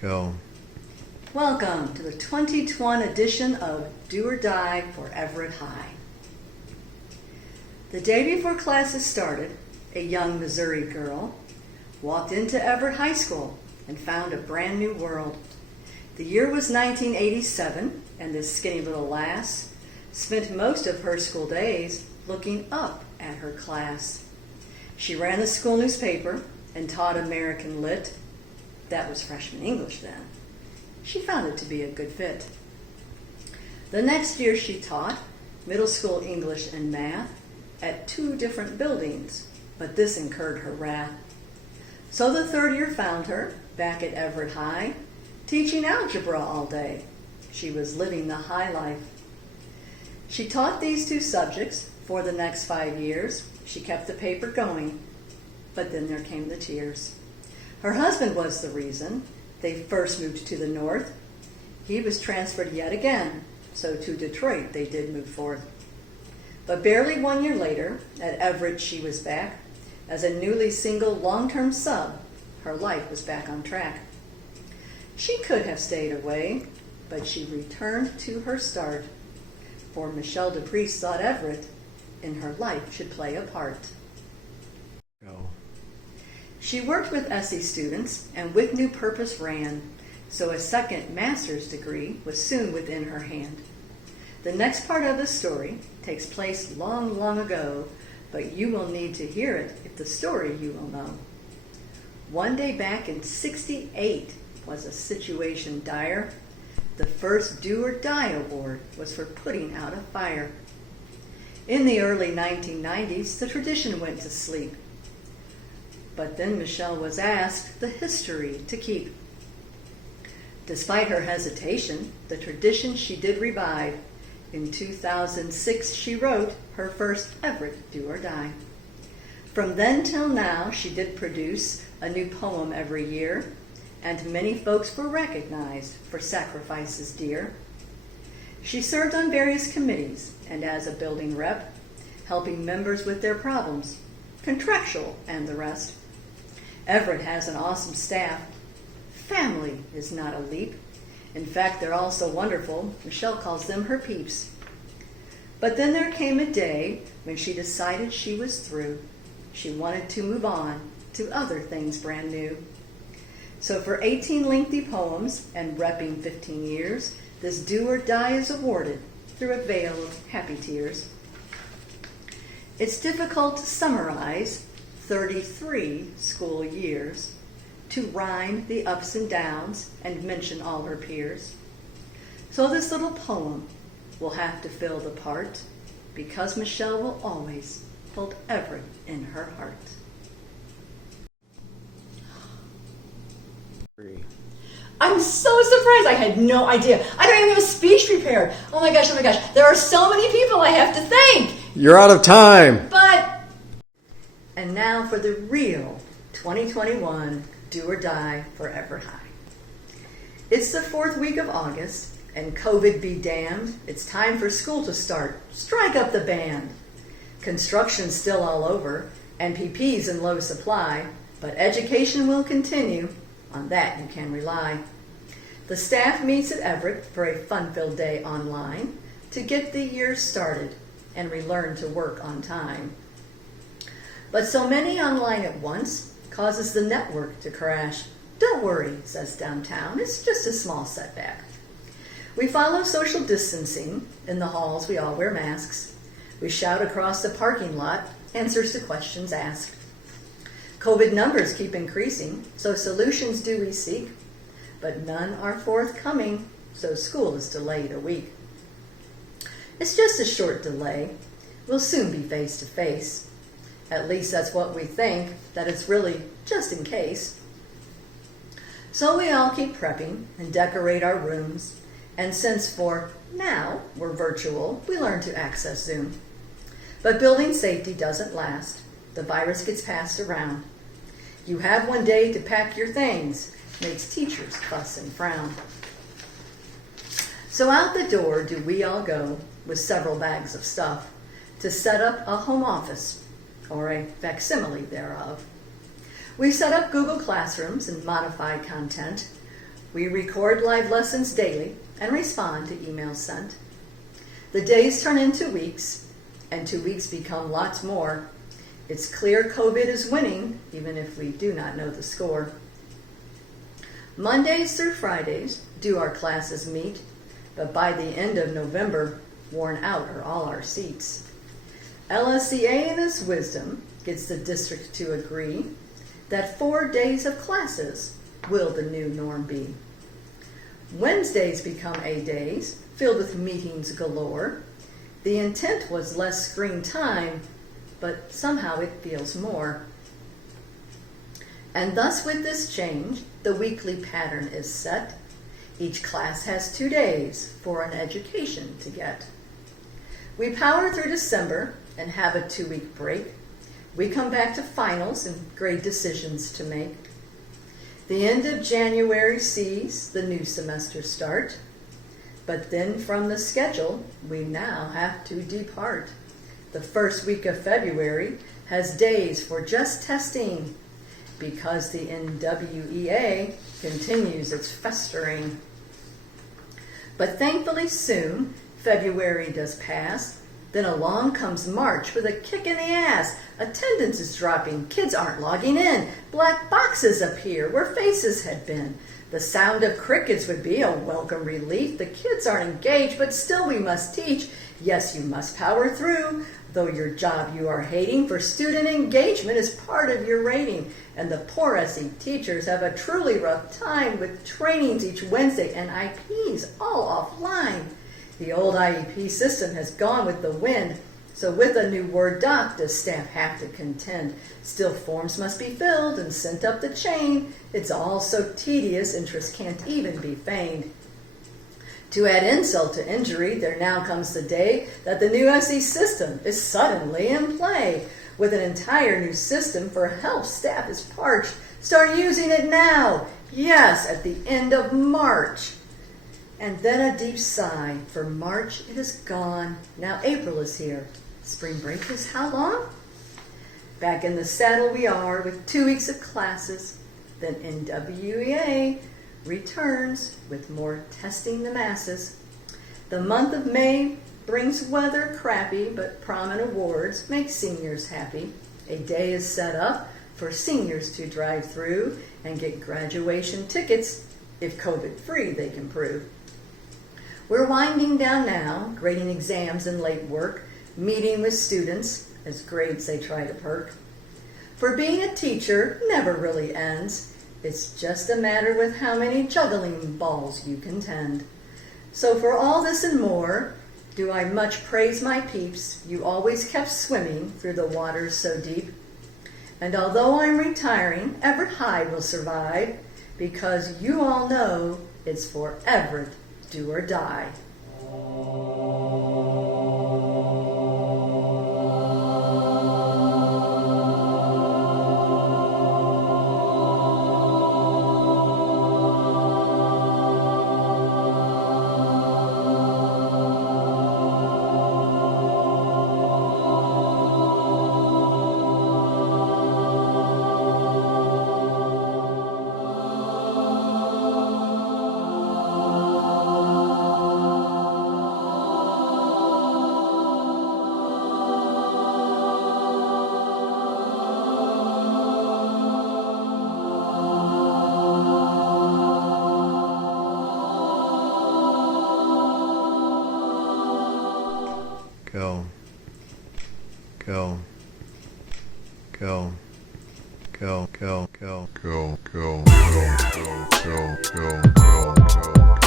Go. Welcome to the 2020 edition of Do or Die for Everett High. The day before classes started, a young Missouri girl walked into Everett High School and found a brand new world. The year was 1987, and this skinny little lass spent most of her school days looking up at her class. She ran the school newspaper and taught American Lit. That was freshman English then. She found it to be a good fit. The next year she taught middle school English and math at two different buildings, but this incurred her wrath. So the third year found her back at Everett High, teaching algebra all day. She was living the high life. She taught these two subjects for the next 5 years. She kept the paper going, but then there came the tears. Her husband was the reason. They first moved to the north. He was transferred yet again, so to Detroit they did move forth. But barely 1 year later, at Everett she was back. As a newly single long-term sub, her life was back on track. She could have stayed away, but she returned to her start. For Michelle DePriest thought Everett in her life should play a part. Go. She worked with SE students and with new purpose ran, so a second master's degree was soon within her hand. The next part of the story takes place long, long ago, but you will need to hear it if the story you will know. One day back in '68 was a situation dire. The first Do or Die award was for putting out a fire. In the early 1990s, the tradition went to sleep. But then Michelle was asked the history to keep. Despite her hesitation, the tradition she did revive. In 2006, she wrote her first Everett Do or Die. From then till now, she did produce a new poem every year, and many folks were recognized for sacrifices dear. She served on various committees and as a building rep, helping members with their problems, contractual and the rest. Everett has an awesome staff. Family is not a leap. In fact, they're all so wonderful, Michelle calls them her peeps. But then there came a day when she decided she was through. She wanted to move on to other things brand new. So for 18 lengthy poems and repping 15 years, this Do or Die is awarded through a veil of happy tears. It's difficult to summarize 33 school years, to rhyme the ups and downs and mention all her peers. So this little poem will have to fill the part, because Michelle will always hold Everett in her heart. I'm so surprised. I had no idea. I don't even have a speech prepared. Oh my gosh. There are so many people I have to thank. You're out of time. And now for the real 2021 Do or Die for Everett High. It's the 4th week of August, and COVID be damned, it's time for school to start. Strike up the band. Construction's still all over, and PP's in low supply, but education will continue. On that you can rely. The staff meets at Everett for a fun-filled day online to get the year started and relearn to work on time. But so many online at once causes the network to crash. Don't worry, says downtown, it's just a small setback. We follow social distancing. In the halls we all wear masks. We shout across the parking lot, answers to questions asked. COVID numbers keep increasing, so solutions do we seek, but none are forthcoming, so school is delayed a week. It's just a short delay. We'll soon be face to face. At least that's what we think, that it's really just in case. So we all keep prepping and decorate our rooms, and since for now we're virtual, we learn to access Zoom. But building safety doesn't last. The virus gets passed around. You have one day to pack your things, makes teachers fuss and frown. So out the door do we all go with several bags of stuff to set up a home office, or a facsimile thereof. We set up Google Classrooms and modified content. We record live lessons daily and respond to emails sent. The days turn into weeks, and 2 weeks become lots more. It's clear COVID is winning, even if we do not know the score. Mondays through Fridays do our classes meet, but by the end of November, worn out are all our seats. LSEA in its wisdom gets the district to agree that 4 days of classes will the new norm be. Wednesdays become A days, filled with meetings galore. The intent was less screen time, but somehow it feels more. And thus with this change, the weekly pattern is set. Each class has 2 days for an education to get. We power through December and have a 2-week break. We come back to finals and grade decisions to make. The end of January sees the new semester start, but then from the schedule, we now have to depart. The first week of February has days for just testing because the NWEA continues its festering. But thankfully soon, February does pass. Then along comes March with a kick in the ass. Attendance is dropping, kids aren't logging in. Black boxes appear where faces had been. The sound of crickets would be a welcome relief. The kids aren't engaged, but still we must teach. Yes, you must power through, though your job you are hating, for student engagement is part of your rating. And the poor SE teachers have a truly rough time with trainings each Wednesday and IPs all offline. The old IEP system has gone with the wind, so with a new Word doc does staff have to contend. Still forms must be filled and sent up the chain. It's all so tedious, interest can't even be feigned. To add insult to injury, there now comes the day that the new SE system is suddenly in play. With an entire new system for help, staff is parched. Start using it now. Yes, at the end of March. And then a deep sigh, for March it is gone. Now April is here. Spring break is how long? Back in the saddle we are with 2 weeks of classes. Then NWEA returns with more testing the masses. The month of May brings weather crappy, but prom and awards make seniors happy. A day is set up for seniors to drive through and get graduation tickets, if COVID-free they can prove. We're winding down now, grading exams and late work, meeting with students as grades they try to perk. For being a teacher never really ends. It's just a matter with how many juggling balls you contend. So for all this and more, do I much praise my peeps. You always kept swimming through the waters so deep. And although I'm retiring, Everett High will survive, because you all know it's for Everett, do or die. Go. Go. Go. Go. Go. Go. Go. Go. Go. Go. Go. Go. Go.